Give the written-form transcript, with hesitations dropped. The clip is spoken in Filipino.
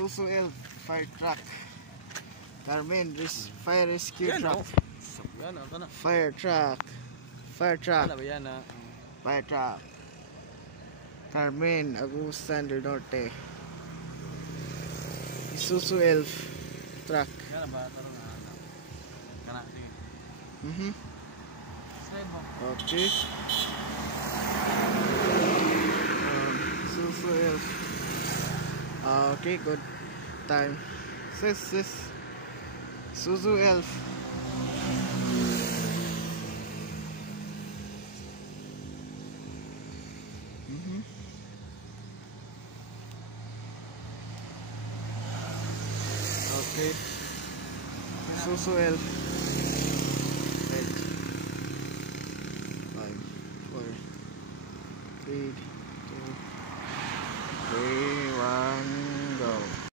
Isuzu Elf fire truck. Carmen fire rescue truck. Fire truck. Fire truck. Fire truck. Carmen Agusan del Norte. Isuzu Elf truck. Okay. Isuzu Elf. Okay, good time. Sis. Isuzu Elf. Okay. Isuzu Elf.